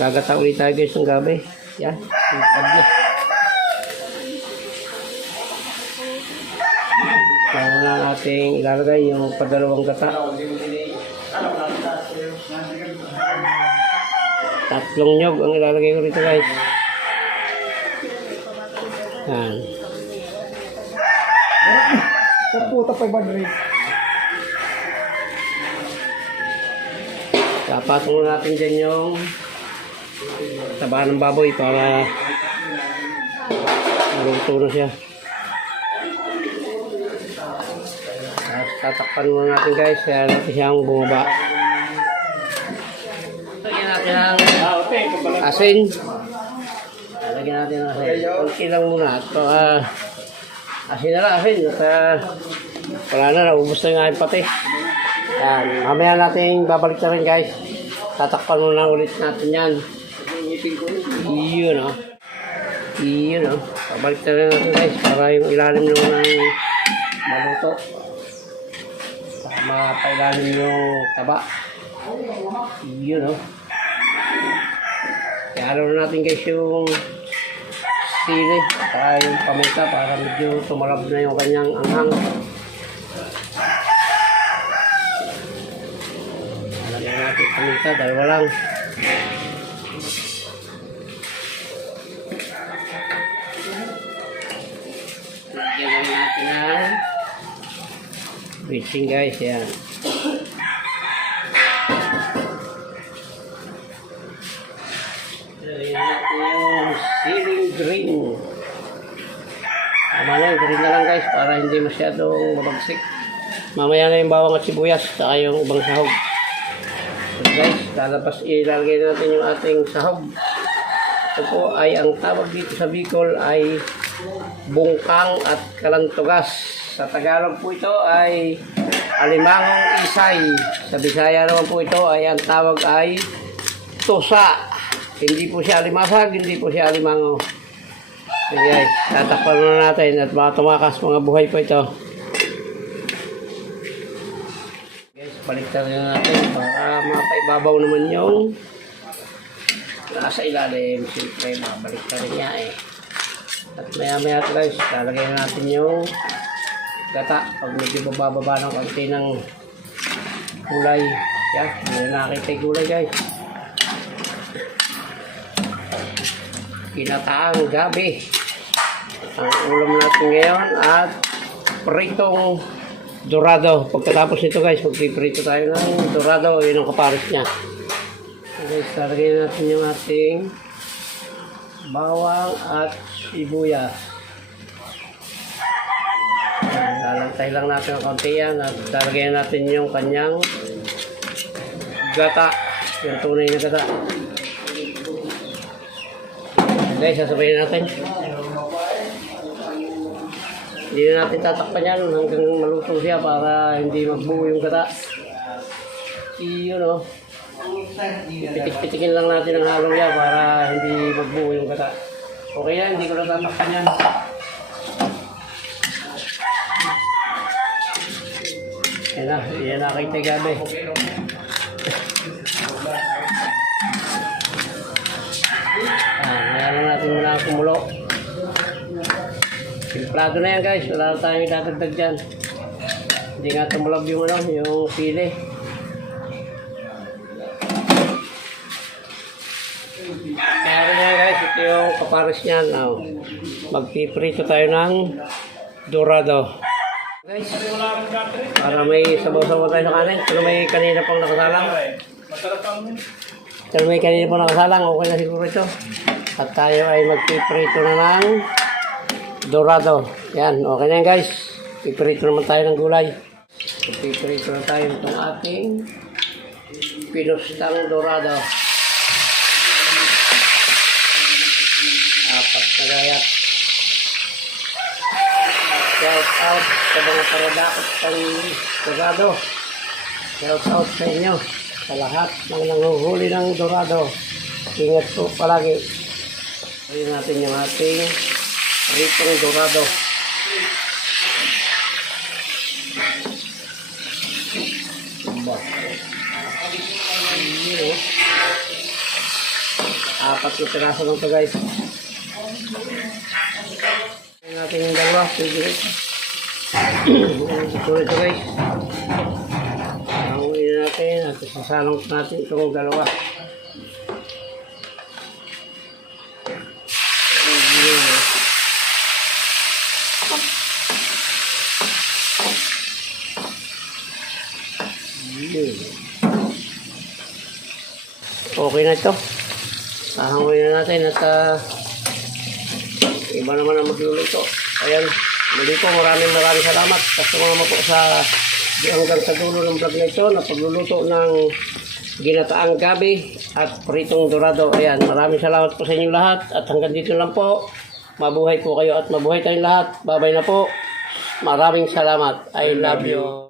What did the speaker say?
Gagata ulit tayo guys ng gabi. Yan. Ipad na. Kaya na natin ilalagay yung padalawang gata. Tatlong nyog ang ilalagay ko rito guys. Yan. Sa puta pa ba rin? Papasok na natin dyan yung taba ng baboy para maluto na siya. Tapos tatakpan muna natin guys, kaya natin siyang bumaba. Lagyan natin ang asin. Lagyan natin ang asin. Kunti lang muna. Ito, asin na lang, asin. At wala na, naubos na yung aking pati. Yan, mamaya natin babalik na rin guys. Tatakpan muna ulit natin yan. Iyon o. Iyon o. Babalik na rin natin guys para yung ilalim naman ng maluto. Para mapailalim yung taba. Iyon o. Kaya na natin guys yung sili. Para yung paminta para medyo tumalab na yung kanyang anghang. Paminta, dalawa lang. Lagyan lang natin ang bitching guys, yan. Lagyan natin yung siling green. Tama na, green na lang guys para hindi masyadong mabagsik. Mamaya na yung bawang at sibuyas saka yung ubang sahog. Guys, lalabas ilalagay natin yung ating sahog. Ito po ay ang tawag dito sa Bicol ay bungkang at kalantugas. Sa Tagalog po ito ay alimangong isay. Sa Bisaya naman po ito ay ang tawag ay tusa. Hindi po siya alimasag, hindi po siya alimango. Okay guys, tatakpan na natin at mga tumakas mga buhay po ito. Baliktad na natin para mapaibabaw naman yung nasa ilalim. Siyempre, mabaliktad niya eh. At maya guys, lalagay na natin yung gata. Pag medyo bababa ng konti ng gulay. Yan, hindi na nakita yung gulay guys. Kinataang gabi. Ang ulam natin ngayon at pritong dorado. Pagkatapos nito guys, magpiprito tayo ng dorado. Yun ang kapares niya. So guys, talagay natin yung ating bawang at sibuyas. Lalantay lang natin ang konti yan at talagay natin yung kanyang gata. Yung tunay na gata. Guys, sasabayin natin. Hindi na natin tatakpan yan hanggang maluto siya para hindi magbuo yung gata. Iyon o. Pitik-pitikin lang natin ang halong niya para hindi magbuo yung gata. Okay yan, hindi ko na tatakpan yan. Yan na kay Tegabe. Ngayon lang natin muna kumulo. Simplado na yan guys, wala na tayong idadagdag dyan. Hindi nga tumulog yung yung sili. Kaya rin yan guys, ito yung kapares niyan. Magpiprito tayo ng dorado. Guys, para may sabaw-sabaw tayo sa kanin. Pero may kanina pang nakasalang. Pero may kanina pang nakasalang, okay na siguro ito. At tayo ay magpiprito na ng dorado. Yan, okay na yan guys. Piprito naman tayo ng gulay. Piprito na tayo itong ating pinustang dorado. Apat na gayat. Shout out sa mga paradakot ng dorado. Shout out sa inyo. Sa lahat ng nanguhuli ng dorado. Ingat po palagi. Ayun natin yung ating ritong dorado. apat na piraso lang to guys. Ayan natin yung dalawa. Pwede rin. Ito ito guys. Hanguin natin at sasalong natin itong dalawa. Okay na ito. Hahanguin na natin at iba naman ang magluluto. Ayan. Muli po, maraming salamat sa sumama po sa hanggang sa dulo ng vlog na ito na pagluluto ng ginataang gabi at pritong dorado. Ayan. Maraming salamat po sa inyong lahat at hanggang dito lang po. Mabuhay po kayo at mabuhay tayong lahat. Bye-bye na po. Maraming salamat. I love you.